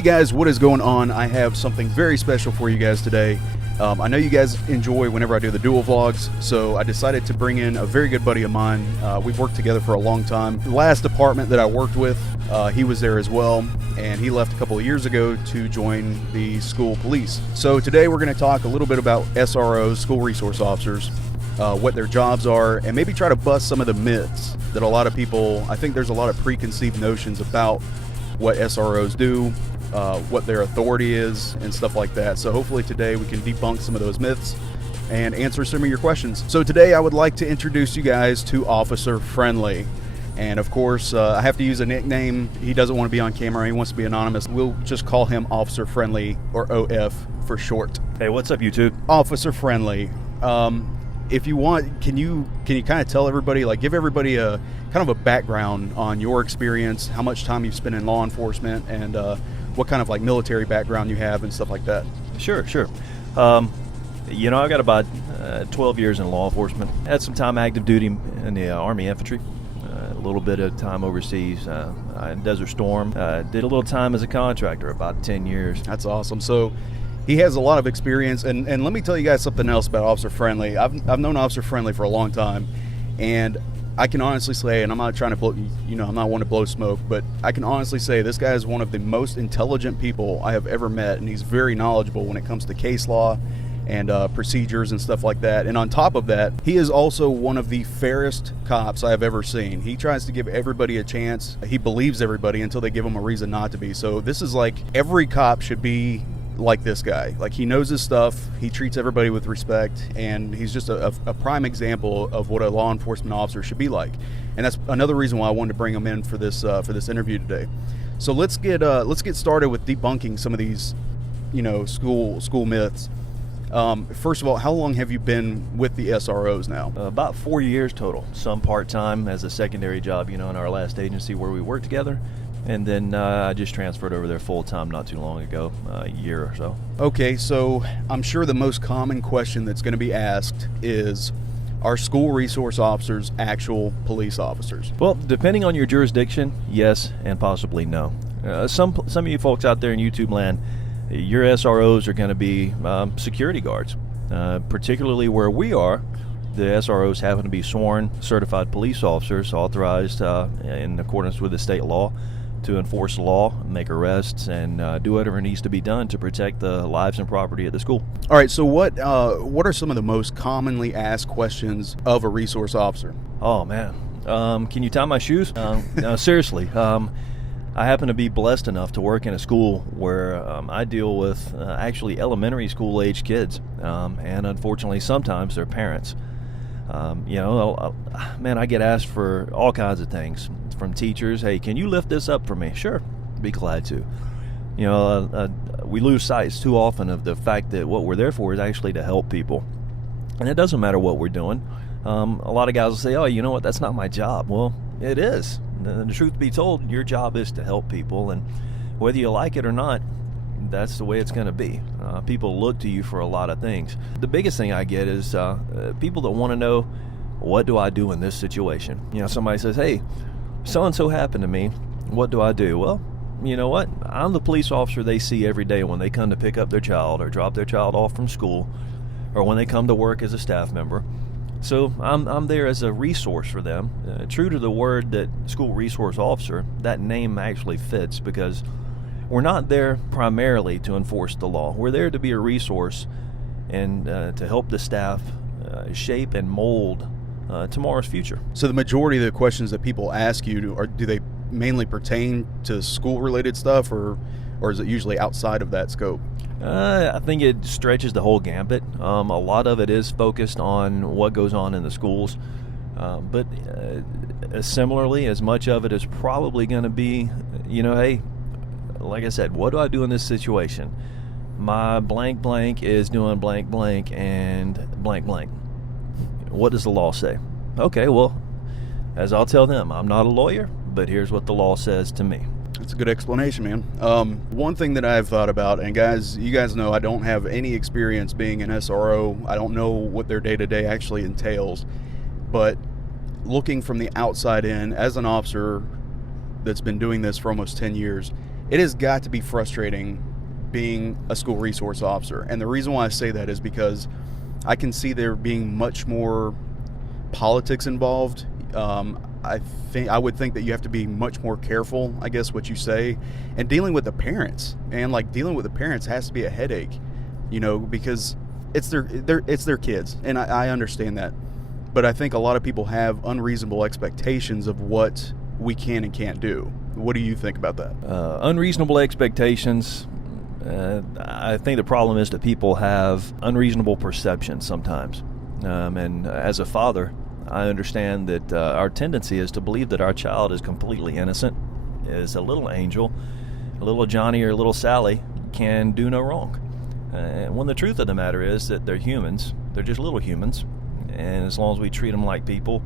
Hey guys, what is going on? I have something very special for you guys today. I know you guys enjoy whenever I do the dual vlogs, so I decided to bring in a very good buddy of mine. We've worked together for a long time. The last department that I worked with, he was there as well, and he left a couple of years ago to join the school police. So today we're going to talk a little bit about SROs, school resource officers, what their jobs are, and maybe try to bust some of the myths that a lot of people, I think there's a lot of preconceived notions about what SROs do, what their authority is, and stuff like that. So hopefully today we can debunk some of those myths and answer some of your questions. So today I would like to introduce you guys to Officer Friendly. And of course, I have to use a nickname. He doesn't want to be on camera. He wants to be anonymous. We'll just call him Officer Friendly, or OF for short. Hey, what's up, YouTube? Officer Friendly. If you want, can you kind of tell everybody, like give everybody a kind of a background on your experience, how much time you've spent in law enforcement, and what kind of like military background you have and stuff like that? Sure. You know, I got about 12 years in law enforcement. Had some time active duty in the Army Infantry, a little bit of time overseas in Desert Storm. Did a little time as a contractor, about 10 years. That's awesome. So he has a lot of experience, and let me tell you guys something else about Officer Friendly. I've known Officer Friendly for a long time, and I can honestly say, and I'm not trying to blow, I'm not one to blow smoke, but I can honestly say this guy is one of the most intelligent people I have ever met, and he's very knowledgeable when it comes to case law and procedures and stuff like that. And on top of that, he is also one of the fairest cops I have ever seen. He tries to give everybody a chance. He believes everybody until they give him a reason not to be. So this is like, every cop should be like this guy. Like, he knows his stuff, he treats everybody with respect, and he's just a prime example of what a law enforcement officer should be like. And that's another reason why I wanted to bring him in for this interview today. So let's get started with debunking some of these school myths. First of all, how long have you been with the SROs now? About 4 years total. Some part-time as a secondary job, in our last agency where we worked together. And then I just transferred over there full-time not too long ago, a year or so. Okay, so I'm sure the most common question that's going to be asked is, are school resource officers actual police officers? Well, depending on your jurisdiction, yes, and possibly no. Some of you folks out there in YouTube land, your SROs are going to be security guards. Particularly where we are, the SROs happen to be sworn, certified police officers authorized in accordance with the state law to enforce the law, make arrests, and do whatever needs to be done to protect the lives and property at the school. All right, so what are some of the most commonly asked questions of a resource officer? Oh, man. Can you tie my shoes? No, seriously. I happen to be blessed enough to work in a school where I deal with actually elementary school-age kids, and unfortunately sometimes their parents. Man, I get asked for all kinds of things from teachers. Hey, can you lift this up for me? Sure, be glad to. We lose sight too often of the fact that what we're there for is actually to help people. And it doesn't matter what we're doing. A lot of guys will say, oh, you know what, that's not my job. Well, it is. The truth be told, your job is to help people, and whether you like it or not, that's the way it's going to be. People look to you for a lot of things. The biggest thing I get is people that want to know, what do I do in this situation? Somebody says, hey, so-and-so happened to me. What do I do? Well, you know what? I'm the police officer they see every day when they come to pick up their child or drop their child off from school, or when they come to work as a staff member. So I'm there as a resource for them. True to the word that school resource officer, that name actually fits, because we're not there primarily to enforce the law. We're there to be a resource and to help the staff shape and mold tomorrow's future. So the majority of the questions that people ask you, do they mainly pertain to school-related stuff, or is it usually outside of that scope? I think it stretches the whole gambit. A lot of it is focused on what goes on in the schools, but similarly, as much of it is probably going to be, hey, like I said, what do I do in this situation? My blank blank is doing blank blank and blank blank. What does the law say? Okay, well, as I'll tell them, I'm not a lawyer, but here's what the law says to me. That's a good explanation, man. One thing that I've thought about, and guys, you guys know I don't have any experience being an SRO. I don't know what their day-to-day actually entails, but looking from the outside in, as an officer that's been doing this for almost 10 years, it has got to be frustrating being a school resource officer. And the reason why I say that is because I can see there being much more politics involved. I would think that you have to be much more careful, I guess, what you say, and dealing with the parents. And like dealing with the parents has to be a headache, because it's their kids, and I understand that. But I think a lot of people have unreasonable expectations of what we can and can't do. What do you think about that? Unreasonable expectations. I think the problem is that people have unreasonable perceptions sometimes. And as a father, I understand that our tendency is to believe that our child is completely innocent, is a little angel, a little Johnny or a little Sally can do no wrong. When the truth of the matter is that they're humans, they're just little humans, and as long as we treat them like people,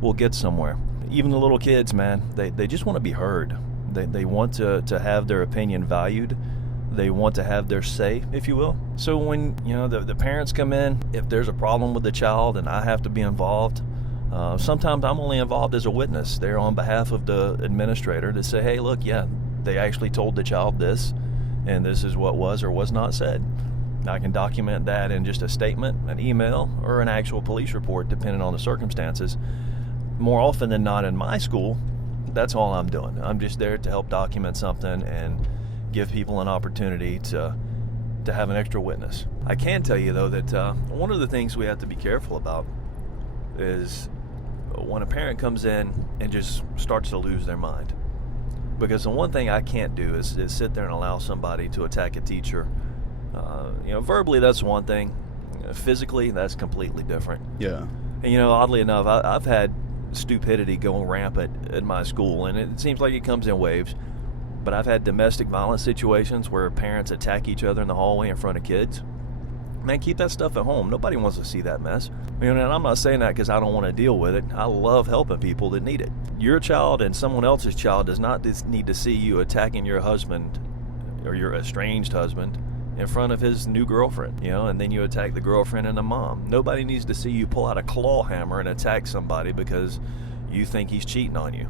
we'll get somewhere. Even the little kids, man, they just want to be heard. They want to have their opinion valued. They want to have their say, if you will. So when the parents come in, if there's a problem with the child and I have to be involved, sometimes I'm only involved as a witness. They're on behalf of the administrator to say, hey, look, yeah, they actually told the child this, and this is what was or was not said. I can document that in just a statement, an email, or an actual police report, depending on the circumstances. More often than not in my school, that's all I'm doing. I'm just there to help document something and give people an opportunity to have an extra witness. I can tell you, though, that one of the things we have to be careful about is when a parent comes in and just starts to lose their mind. Because the one thing I can't do is sit there and allow somebody to attack a teacher. Verbally, that's one thing. Physically, that's completely different. Yeah. And, oddly enough, I've had stupidity going rampant at my school, and it seems like it comes in waves. But I've had domestic violence situations where parents attack each other in the hallway in front of kids. Man, keep that stuff at home. Nobody wants to see that mess. And I'm not saying that because I don't want to deal with it. I love helping people that need it. Your child and someone else's child does not need to see you attacking your husband or your estranged husband in front of his new girlfriend, and then you attack the girlfriend and the mom. Nobody needs to see you pull out a claw hammer and attack somebody because you think he's cheating on you.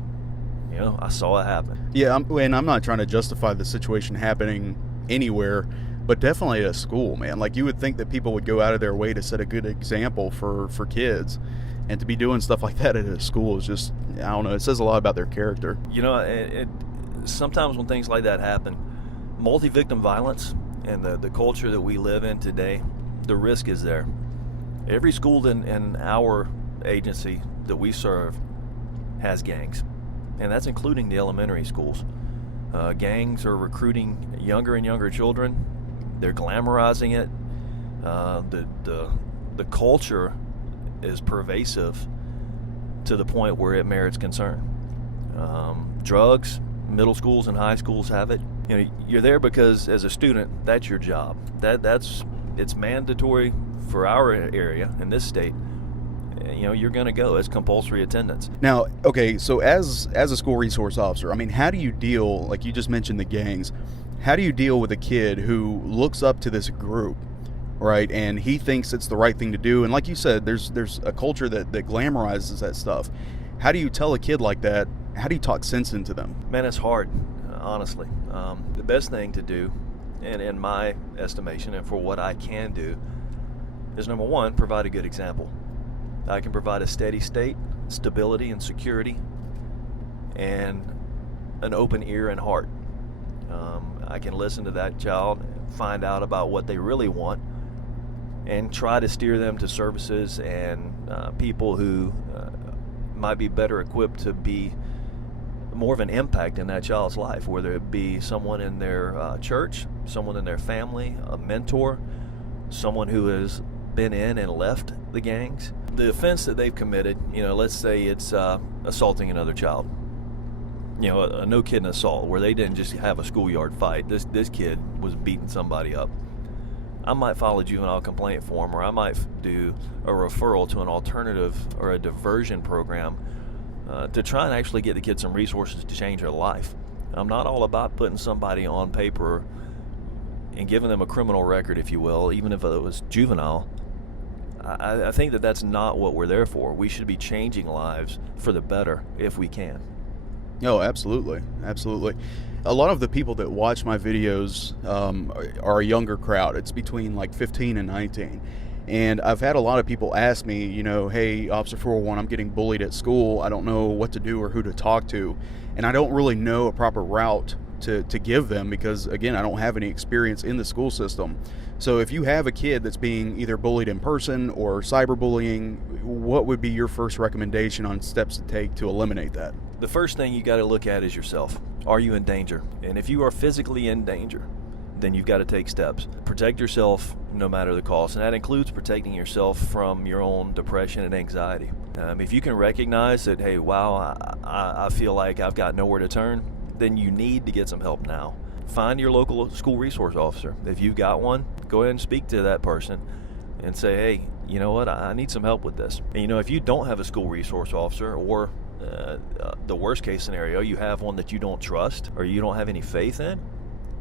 I saw it happen. Yeah, I'm not trying to justify the situation happening anywhere, but definitely at a school, man. Like, you would think that people would go out of their way to set a good example for kids, and to be doing stuff like that at a school is just, I don't know, it says a lot about their character. Sometimes when things like that happen, multi-victim violence and the culture that we live in today, the risk is there. Every school in our agency that we serve has gangs, and that's including the elementary schools. Gangs are recruiting younger and younger children. They're glamorizing it. The culture is pervasive to the point where it merits concern. Drugs, middle schools and high schools have it. You're there because as a student, that's your job. It's mandatory for our area in this state. You're going to go. It's compulsory attendance. Now, okay, so as a school resource officer, I mean, how do you deal, like you just mentioned the gangs, how do you deal with a kid who looks up to this group, right, and he thinks it's the right thing to do? And like you said, there's a culture that glamorizes that stuff. How do you tell a kid like that, how do you talk sense into them? Man, it's hard, honestly. The best thing to do, and in my estimation, and for what I can do, is number one, provide a good example. I can provide a steady state, stability and security, and an open ear and heart. I can listen to that child, find out about what they really want, and try to steer them to services and people who might be better equipped to be more of an impact in that child's life, whether it be someone in their church, someone in their family, a mentor, someone who has been in and left the gangs. The offense that they've committed, let's say it's assaulting another child. A no kidding assault where they didn't just have a schoolyard fight. This kid was beating somebody up. I might file a juvenile complaint form, or I might do a referral to an alternative or a diversion program to try and actually get the kid some resources to change their life. I'm not all about putting somebody on paper and giving them a criminal record, if you will, even if it was juvenile. I think that that's not what we're there for. We should be changing lives for the better if we can. Oh, absolutely, absolutely. A lot of the people that watch my videos are a younger crowd. It's between like 15 and 19. And I've had a lot of people ask me, hey, Officer 401, I'm getting bullied at school. I don't know what to do or who to talk to. And I don't really know a proper route to give them because, again, I don't have any experience in the school system. So if you have a kid that's being either bullied in person or cyberbullying, what would be your first recommendation on steps to take to eliminate that? The first thing you got to look at is yourself. Are you in danger? And if you are physically in danger, then you've got to take steps. Protect yourself no matter the cost, and that includes protecting yourself from your own depression and anxiety. If you can recognize that, hey, wow, I feel like I've got nowhere to turn, then you need to get some help now. Find your local school resource officer. If you've got one, go ahead and speak to that person and say, hey, you know what, I need some help with this. And if you don't have a school resource officer, or the worst case scenario, you have one that you don't trust or you don't have any faith in,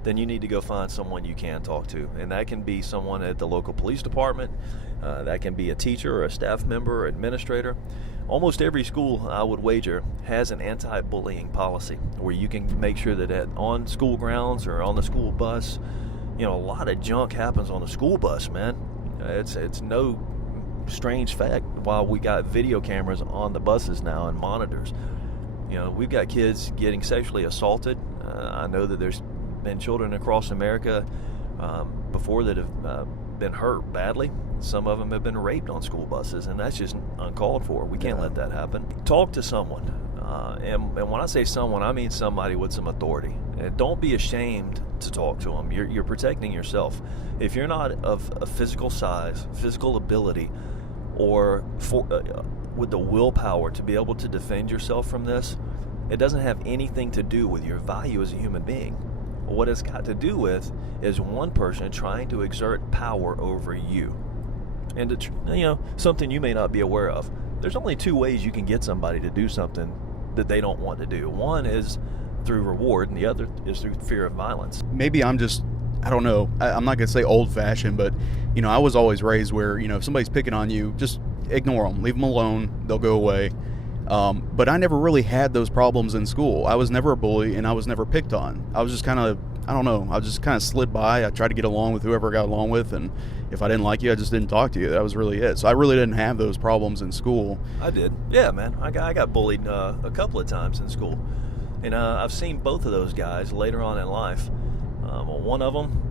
then you need to go find someone you can talk to. And that can be someone at the local police department, that can be a teacher or a staff member or administrator. Almost every school, I would wager, has an anti-bullying policy where you can make sure that on school grounds or on the school bus, a lot of junk happens on the school bus, man. It's no strange fact while we got video cameras on the buses now and monitors. We've got kids getting sexually assaulted. I know that there's been children across America before that have been hurt badly. Some of them have been raped on school buses, and that's just uncalled for. We can't let that happen. Talk to someone. And when I say someone, I mean somebody with some authority. And don't be ashamed to talk to them. You're protecting yourself. If you're not of a physical size, physical ability, or with the willpower to be able to defend yourself from this, it doesn't have anything to do with your value as a human being. What it's got to do with is one person trying to exert power over you. And something you may not be aware of. There's only two ways you can get somebody to do something that they don't want to do. One is through reward, and the other is through fear of violence. Maybe I'm just, I don't know, I'm not going to say old-fashioned, but, I was always raised where, if somebody's picking on you, just ignore them, leave them alone, they'll go away. But I never really had those problems in school. I was never a bully, and I was never picked on. I was just kind of, I don't know, I just kind of slid by. I tried to get along with whoever I got along with, and if I didn't like you, I just didn't talk to you. That was really it. So I really didn't have those problems in school. I did. Yeah, man. I got bullied a couple of times in school. And I've seen both of those guys later on in life. One of them,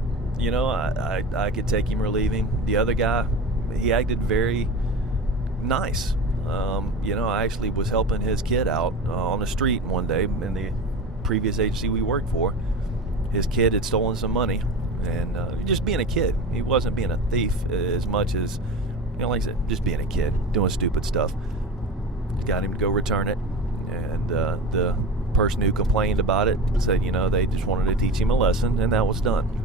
I could take him or leave him. The other guy, he acted very nice. I actually was helping his kid out on the street one day in the previous agency we worked for. His kid had stolen some money, and just being a kid. He wasn't being a thief as much as, like I said, just being a kid, doing stupid stuff. Got him to go return it, and the person who complained about it said, they just wanted to teach him a lesson, and that was done.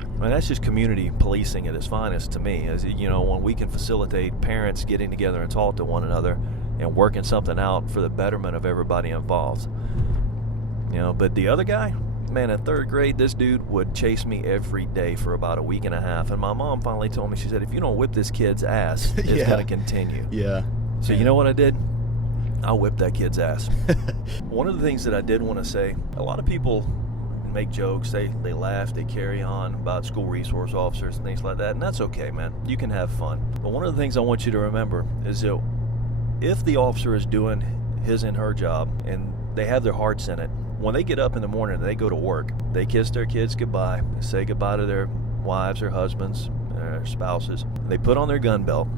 I mean, that's just community policing at its finest to me. As when we can facilitate parents getting together and talk to one another and working something out for the betterment of everybody involved. But the other guy, man, in third grade, this dude would chase me every day for about a week and a half. And my mom finally told me, she said, if you don't whip this kid's ass, it's going to continue. Yeah. So you know what I did? I whipped that kid's ass. One of the things that I did want to say, a lot of people make jokes, they laugh, they carry on about school resource officers and things like that, and that's okay, man. You can have fun. But one of the things I want you to remember is that if the officer is doing his and her job and they have their hearts in it, when they get up in the morning and they go to work, they kiss their kids goodbye, say goodbye to their wives or husbands, their spouses. They put on their gun belt.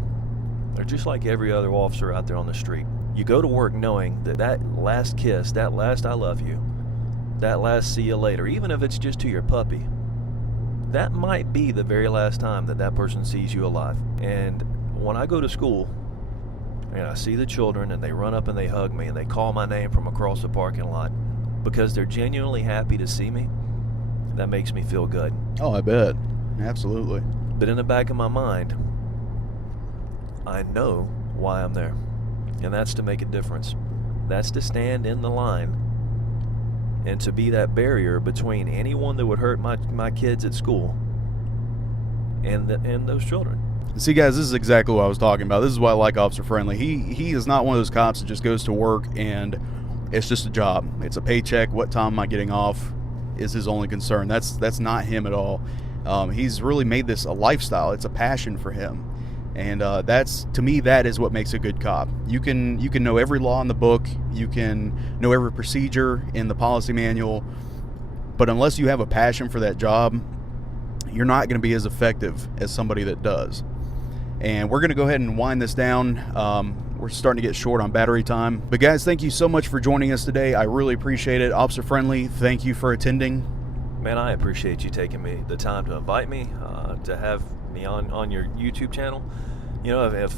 They're just like every other officer out there on the street. You go to work knowing that last kiss, that last I love you, that last see you later, even if it's just to your puppy, that might be the very last time that person sees you alive. And when I go to school and I see the children and they run up and they hug me and they call my name from across the parking lot because they're genuinely happy to see me, that makes me feel good. Oh, I bet. Absolutely. But in the back of my mind, I know why I'm there. And that's to make a difference. That's to stand in the line and to be that barrier between anyone that would hurt my kids at school and those children. See, guys, this is exactly what I was talking about. This is why I like Officer Friendly. He is not one of those cops that just goes to work and It's just a job. It's a paycheck. What time am I getting off is his only concern. That's not him at all. He's really made this a lifestyle. It's a passion for him. And that's, to me, that is what makes a good cop. You can know every law in the book. You can know every procedure in the policy manual. But unless you have a passion for that job, you're not going to be as effective as somebody that does. And we're going to go ahead and wind this down. We're starting to get short on battery time. But guys, thank you so much for joining us today. I really appreciate it. Officer Friendly, thank you for attending. Man, I appreciate you taking the time to invite me, to have me on your YouTube channel. You know, if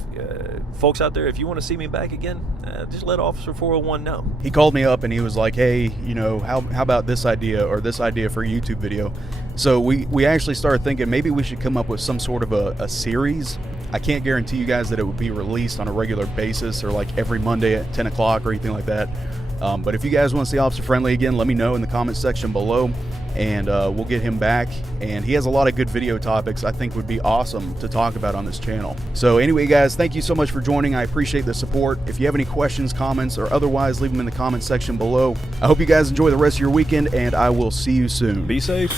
folks out there, if you want to see me back again, just let Officer 401 know. He called me up and he was like, hey, you know, how about this idea or this idea for a YouTube video? So we actually started thinking maybe we should come up with some sort of a series. I can't guarantee you guys that it would be released on a regular basis or like every Monday at 10 o'clock or anything like that. But if you guys want to see Officer Friendly again, let me know in the comment section below, and we'll get him back. And he has a lot of good video topics I think would be awesome to talk about on this channel. So anyway, guys, thank you so much for joining. I appreciate the support. If you have any questions, comments, or otherwise, leave them in the comment section below. I hope you guys enjoy the rest of your weekend, and I will see you soon. Be safe.